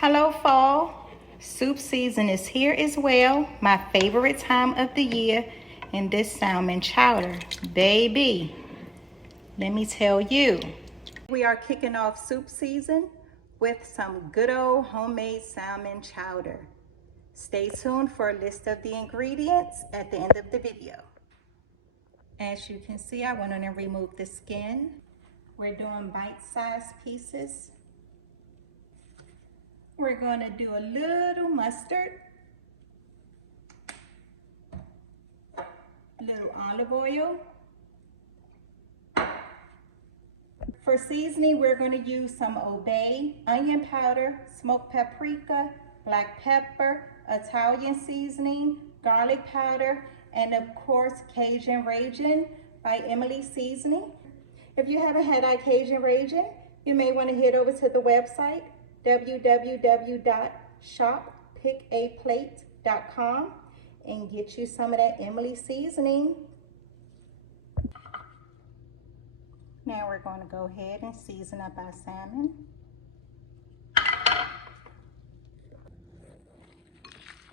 Hello, fall. Soup season is here as well. My favorite time of the year. And this salmon chowder, baby, let me tell you. We are kicking off soup season with some good old homemade salmon chowder. Stay tuned for a list of the ingredients at the end of the video. As you can see, I went on and removed the skin. We're doing bite-sized pieces. We're going to do a little mustard, little olive oil. For seasoning, we're going to use some Old Bay, onion powder, smoked paprika, black pepper, Italian seasoning, garlic powder, and of course Cajun Ragin by Emily Seasoning. If you haven't had our Cajun Ragin, you may want to head over to the website www.shoppickaplate.com and get you some of that Emily Seasoning. Now we're going to go ahead and season up our salmon.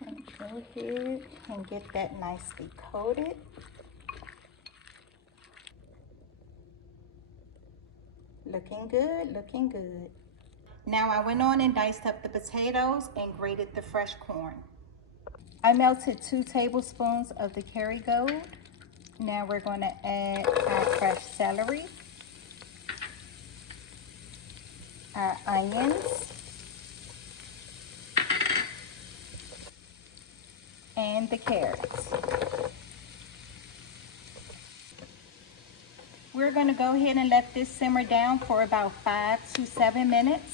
And go ahead and get that nicely coated. Looking good, looking good. Now I went on and diced up the potatoes and grated the fresh corn. I melted 2 tablespoons of the Kerrygold. Now we're going to add our fresh celery, our onions, and the carrots. We're going to go ahead and let this simmer down for about 5 to 7 minutes,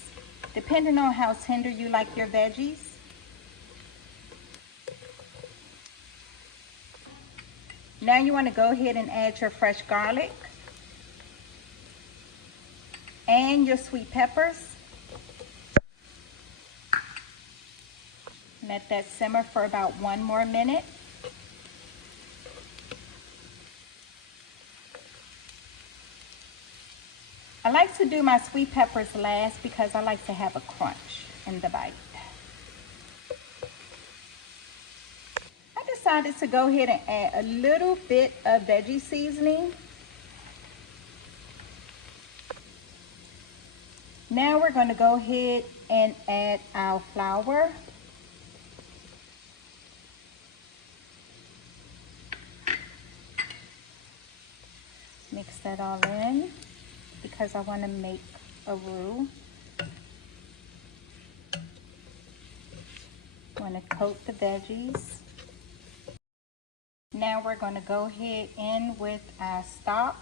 depending on how tender you like your veggies. Now you want to go ahead and add your fresh garlic and your sweet peppers. Let that simmer for about 1 more minute. I like to do my sweet peppers last because I like to have a crunch in the bite. I decided to go ahead and add a little bit of veggie seasoning. Now we're going to go ahead and add our flour. Mix that all in because I want to make a roux. I want to coat the veggies. Now we're going to go ahead in with our stock.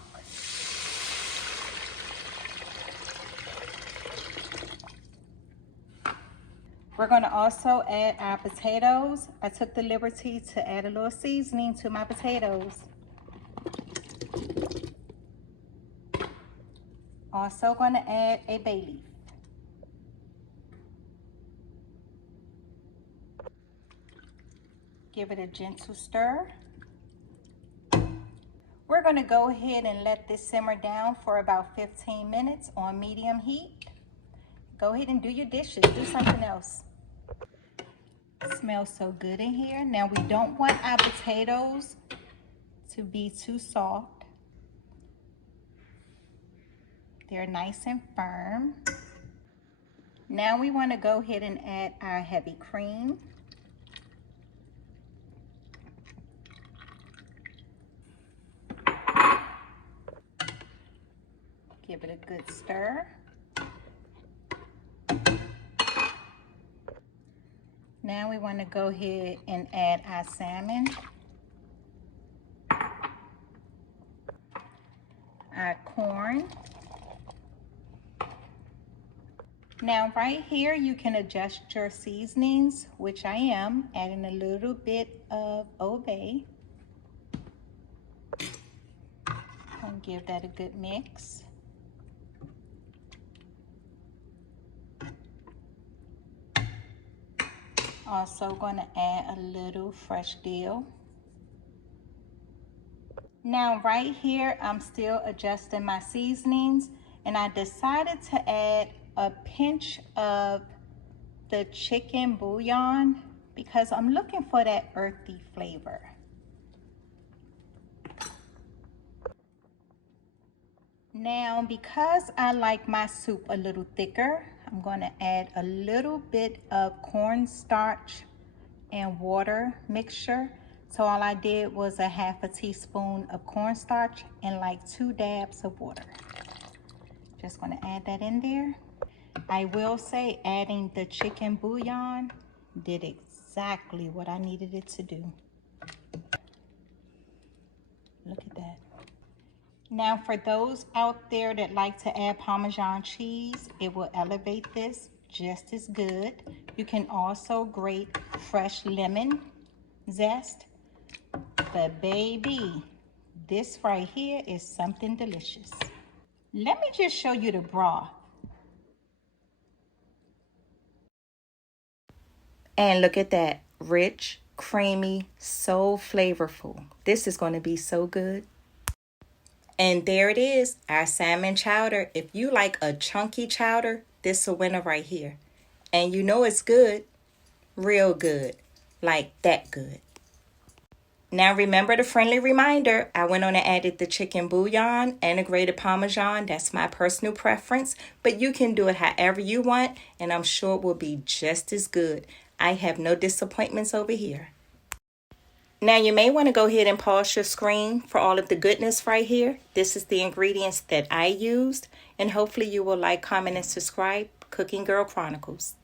We're going to also add our potatoes. I took the liberty to add a little seasoning to my potatoes. Also going to add a bay leaf. Give it a gentle stir. We're going to go ahead and let this simmer down for about 15 minutes on medium heat. Go ahead and do your dishes. Do something else. It smells so good in here. Now we don't want our potatoes to be too soft. They're nice and firm. Now we want to go ahead and add our heavy cream. Give it a good stir. Now we want to go ahead and add our salmon, our corn. Now right here you can adjust your seasonings, which I am, adding a little bit of Old Bay. And give that a good mix. Also going to add a little fresh dill. Now right here I'm still adjusting my seasonings, and I decided to add a pinch of the chicken bouillon because I'm looking for that earthy flavor. Now, because I like my soup a little thicker, I'm going to add a little bit of cornstarch and water mixture. So all I did was a half a teaspoon of cornstarch and like 2 dabs of water. Just going to add that in there. I will say adding the chicken bouillon did exactly what I needed it to do. Look at that. Now for those out there that like to add Parmesan cheese, it will elevate this just as good. You can also grate fresh lemon zest. But baby, this right here is something delicious. Let me just show you the broth. And look at that, rich, creamy, so flavorful. This is going to be so good. And there it is, our salmon chowder. If you like a chunky chowder, this is a winner right here. And you know it's good, real good, like that good. Now remember the friendly reminder, I went on and added the chicken bouillon and a grated Parmesan. That's my personal preference, but you can do it however you want, and I'm sure it will be just as good. I have no disappointments over here. Now you may want to go ahead and pause your screen for all of the goodness right here. This is the ingredients that I used, and hopefully you will like, comment, and subscribe. Cooking Girl Chronicles.